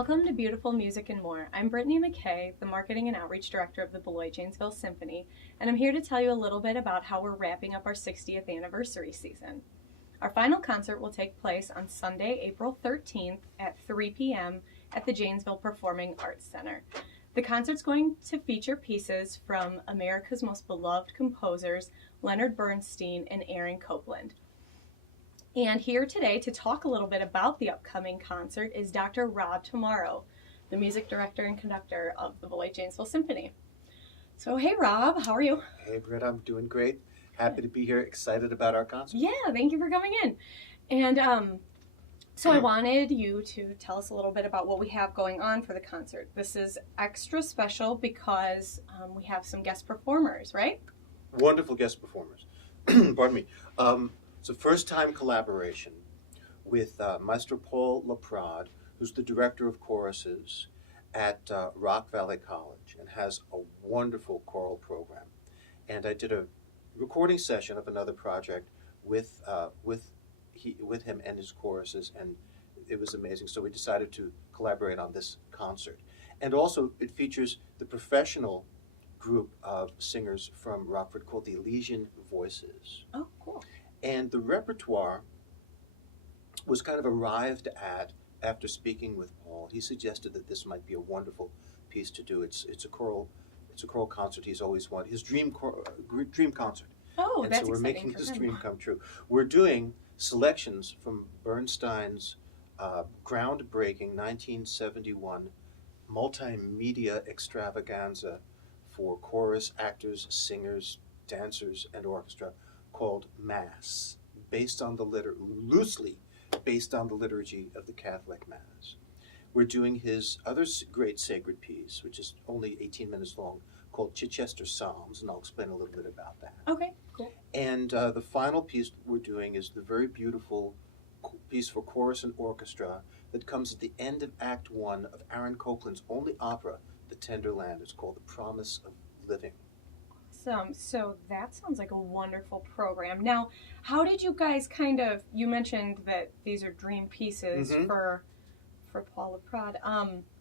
Welcome to Beautiful Music and More. I'm Brittany McKay, the Marketing and Outreach Director of the Beloit Janesville Symphony, and I'm here to tell you a little bit about how we're wrapping up our 60th anniversary season. Our final concert will take place on Sunday, April 13th at 3 p.m. at the Janesville Performing Arts Center. The concert's going to feature pieces from America's most beloved composers, Leonard Bernstein and Aaron Copland. And here today to talk a little bit about the upcoming concert is Dr. Rob Tomorrow, the music director and conductor of the Beloit Janesville Symphony. So, hey Rob, how are you? Hey Britt, I'm doing great. Happy to be here, excited about our concert. Yeah, thank you for coming in. And so I wanted you to tell us a little bit about what we have going on for the concert. This is extra special because we have some guest performers, right? Wonderful guest performers. Pardon me. It's a first-time collaboration with Maestro Paul Laprade, who's the director of choruses at Rock Valley College and has a wonderful choral program. And I did a recording session of another project with him and his choruses, and it was amazing. So we decided to collaborate on this concert. And also it features the professional group of singers from Rockford called the Elysian Voices. Oh, cool. And the repertoire was kind of arrived at after speaking with Paul. He suggested that this might be a wonderful piece to do. It's a choral concert he's always wanted. His dream concert. Oh, and that's so we're exciting making for his him. dream come true. We're doing selections from Bernstein's groundbreaking 1971 multimedia extravaganza for chorus, actors, singers, dancers, and orchestra called Mass, loosely based on the liturgy of the Catholic Mass. We're doing his other great sacred piece, which is only 18 minutes long, called Chichester Psalms, and I'll explain a little bit about that. Okay, cool. And the final piece we're doing is the very beautiful piece for chorus and orchestra that comes at the end of Act 1 of Aaron Copland's only opera, The Tender Land. It's called The Promise of Living. Awesome. So that sounds like a wonderful program. Now, how did you guys you mentioned that these are dream pieces for Paul Laprade.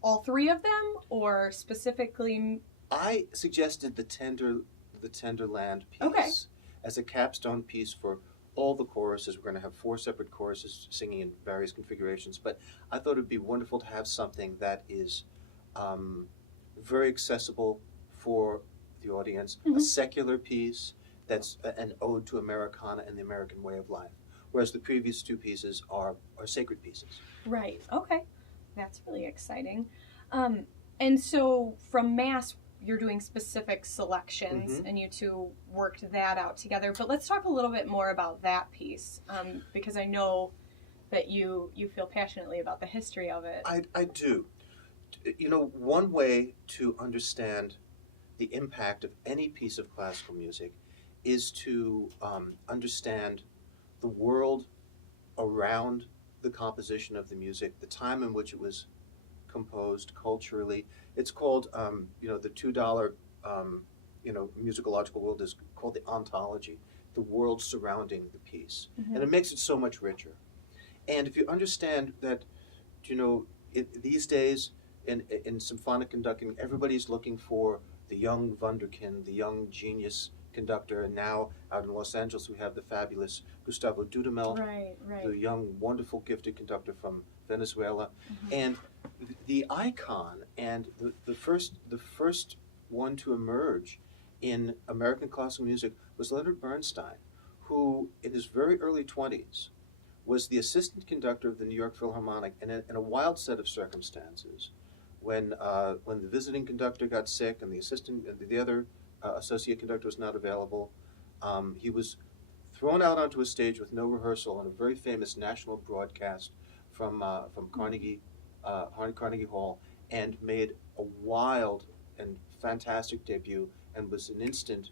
All three of them, or specifically? I suggested the Tender Land piece as a capstone piece for all the choruses. We're going to have 4 separate choruses singing in various configurations, but I thought it would be wonderful to have something that is very accessible for the audience, a secular piece that's an ode to Americana and the American way of life, whereas the previous 2 pieces are sacred pieces. Right, okay. That's really exciting. And so from Mass, you're doing specific selections, and you two worked that out together. But let's talk a little bit more about that piece, because I know that you feel passionately about the history of it. I do. You know, one way to understand the impact of any piece of classical music is to understand the world around the composition of the music, the time in which it was composed culturally. It's called, the $2, musicological world is called the ontology, the world surrounding the piece. And it makes it so much richer. And if you understand that, these days in symphonic conducting, everybody's looking for the young wunderkind, the young genius conductor, and now out in Los Angeles we have the fabulous Gustavo Dudamel, right. the young, wonderful, gifted conductor from Venezuela, and the icon and the first one to emerge in American classical music was Leonard Bernstein, who in his very early 20s was the assistant conductor of the New York Philharmonic in a wild set of circumstances. When the visiting conductor got sick and the other associate conductor was not available, he was thrown out onto a stage with no rehearsal on a very famous national broadcast from Carnegie Hall, and made a wild and fantastic debut and was an instant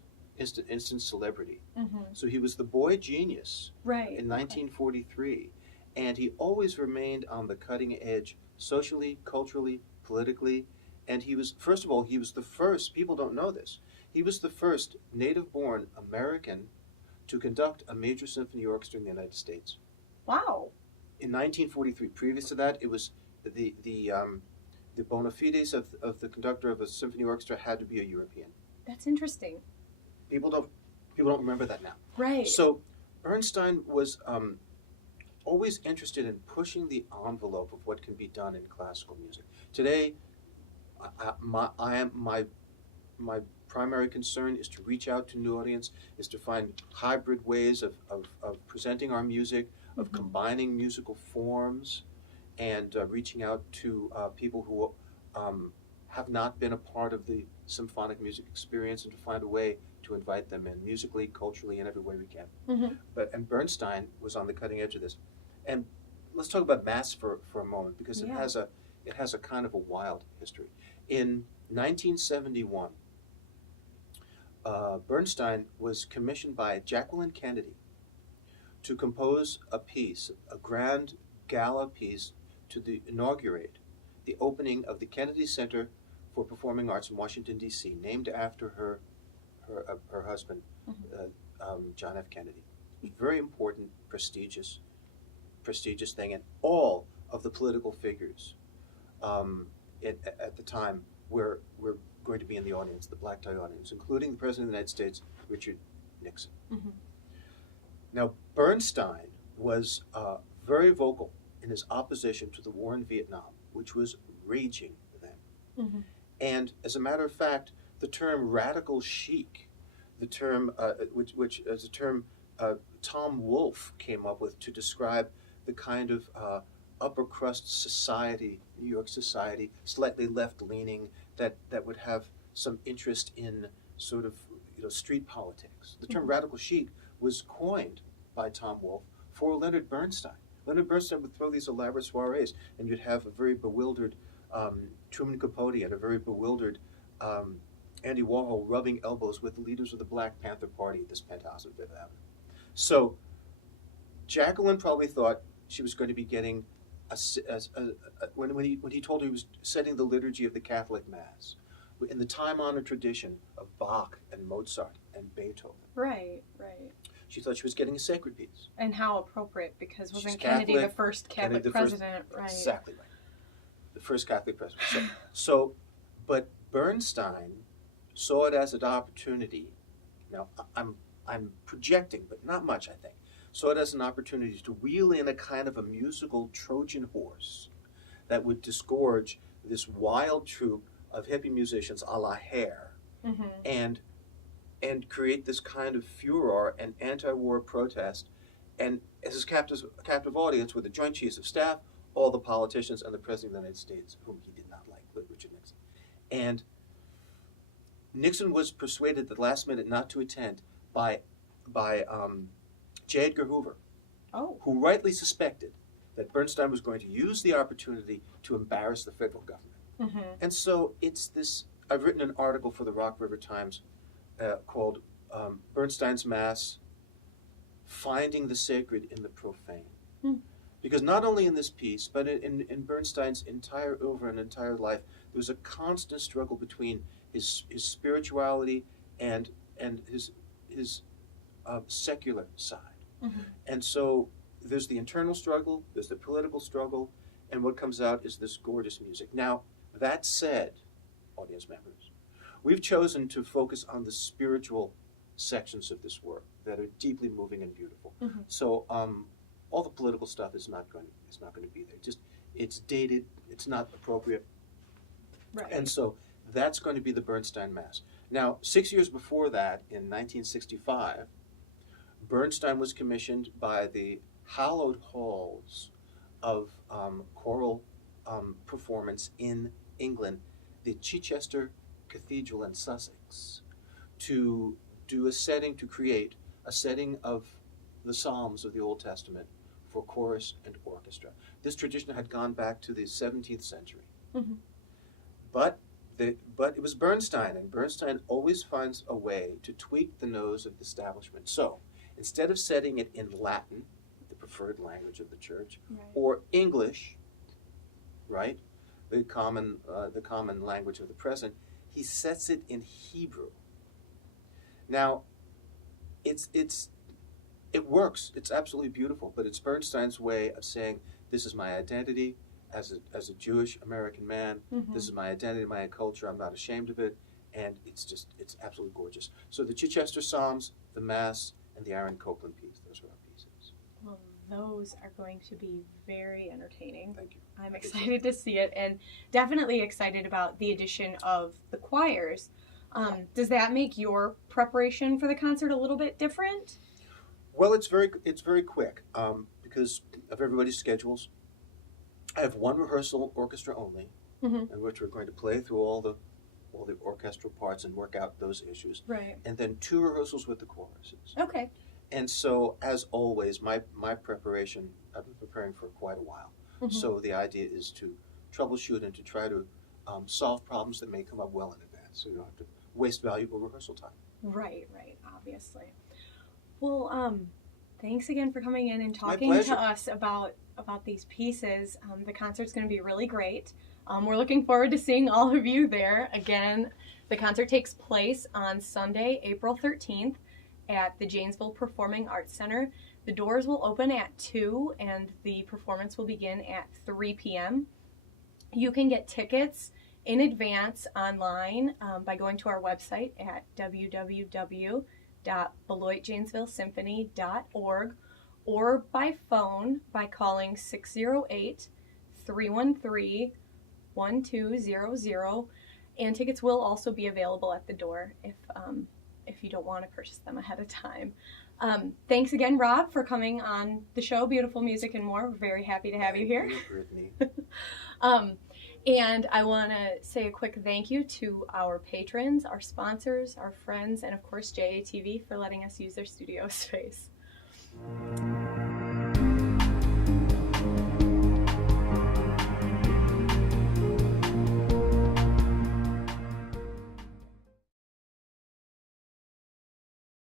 celebrity. So he was the boy genius in 1943, and he always remained on the cutting edge socially, culturally, politically, and he was the first, people don't know this, he was the first native-born American to conduct a major symphony orchestra in the United States. Wow. In 1943. Previous to that, it was the the bona fides of the conductor of a symphony orchestra had to be a European. That's interesting. People don't remember that now. Right. So Bernstein was always interested in pushing the envelope of what can be done in classical music. Today, my primary concern is to reach out to new audience, is to find hybrid ways of presenting our music, of combining musical forms, and reaching out to people who have not been a part of the symphonic music experience, and to find a way to invite them in musically, culturally, in every way we can. And Bernstein was on the cutting edge of this. And let's talk about mass for a moment, because it has a kind of a wild history. In 1971, Bernstein was commissioned by Jacqueline Kennedy to compose a piece, a grand gala piece, to inaugurate the opening of the Kennedy Center for Performing Arts in Washington, D.C., named after her husband, John F. Kennedy. It was a very important, prestigious thing, and all of the political figures at the time were going to be in the audience, the black tie audience, including the President of the United States, Richard Nixon. Now, Bernstein was very vocal in his opposition to the war in Vietnam, which was raging then. And as a matter of fact, the term radical chic, the term which is a term Tom Wolfe came up with to describe the kind of upper crust society, New York society, slightly left-leaning, that would have some interest in sort of street politics. The term radical chic was coined by Tom Wolfe for Leonard Bernstein. Leonard Bernstein would throw these elaborate soirees, and you'd have a very bewildered Truman Capote and a very bewildered Andy Warhol rubbing elbows with the leaders of the Black Panther Party at this penthouse on Fifth Avenue. So Jacqueline probably thought she was going to be getting when he told her he was setting the liturgy of the Catholic Mass in the time-honored tradition of Bach and Mozart and Beethoven. Right. She thought she was getting a sacred piece. And how appropriate, because wasn't She's Kennedy Catholic, the first Catholic president? Right. Exactly right. The first Catholic president. But Bernstein saw it as an opportunity. Now, I'm projecting, but not much, I think. Saw it as an opportunity to wheel in a kind of a musical Trojan horse that would disgorge this wild troupe of hippie musicians a la Hair, and create this kind of furor and anti-war protest. And as his captive audience were the Joint Chiefs of Staff, all the politicians, and the President of the United States, whom he did not like, Richard Nixon. And Nixon was persuaded at the last minute not to attend by J. Edgar Hoover, who rightly suspected that Bernstein was going to use the opportunity to embarrass the federal government. And so it's this, I've written an article for the Rock River Times called Bernstein's Mass, Finding the Sacred in the Profane. Because not only in this piece, but in Bernstein's entire oeuvre and entire life, there was a constant struggle between his spirituality and his secular side. And so there's the internal struggle, there's the political struggle, and what comes out is this gorgeous music. Now, that said, audience members, we've chosen to focus on the spiritual sections of this work that are deeply moving and beautiful. So all the political stuff is not going to be there. It's dated, it's not appropriate. Right. And so that's going to be the Bernstein Mass. Now, 6 years before that, in 1965, Bernstein was commissioned by the hallowed halls of choral performance in England, the Chichester Cathedral in Sussex, to create a setting of the Psalms of the Old Testament for chorus and orchestra. This tradition had gone back to the 17th century. But it was Bernstein, and Bernstein always finds a way to tweak the nose of the establishment. So instead of setting it in Latin, the preferred language of the church, or English, right, the common language of the present, he sets it in Hebrew. Now, it works. It's absolutely beautiful, but it's Bernstein's way of saying, this is my identity, as a Jewish American man. This is my identity, my culture. I'm not ashamed of it, and it's absolutely gorgeous. So the Chichester Psalms, the Mass, and the Aaron Copland piece. Those are our pieces. Well, those are going to be very entertaining. Thank you. I'm excited to see it, and definitely excited about the addition of the choirs. Does that make your preparation for the concert a little bit different? Well, it's very quick because of everybody's schedules. I have one rehearsal, orchestra only, in which we're going to play through all the orchestral parts and work out those issues. Right. And then 2 rehearsals with the choruses. Okay. And so, as always, my preparation, I've been preparing for quite a while. So the idea is to troubleshoot and to try to solve problems that may come up well in advance, so you don't have to waste valuable rehearsal time. Right, obviously. Well, thanks again for coming in and My talking pleasure. to us about these pieces. The concert's going to be really great. We're looking forward to seeing all of you there. Again, the concert takes place on Sunday, April 13th at the Janesville Performing Arts Center. The doors will open at 2 and the performance will begin at 3 p.m. You can get tickets in advance online by going to our website at www.beloitjanesvillesymphony.org or by phone by calling 608-313-1200, and tickets will also be available at the door if you don't want to purchase them ahead of time. Thanks again, Rob, for coming on the show, Beautiful Music and More. We're very happy to have you here. Brittany. And I want to say a quick thank you to our patrons, our sponsors, our friends, and of course JATV for letting us use their studio space.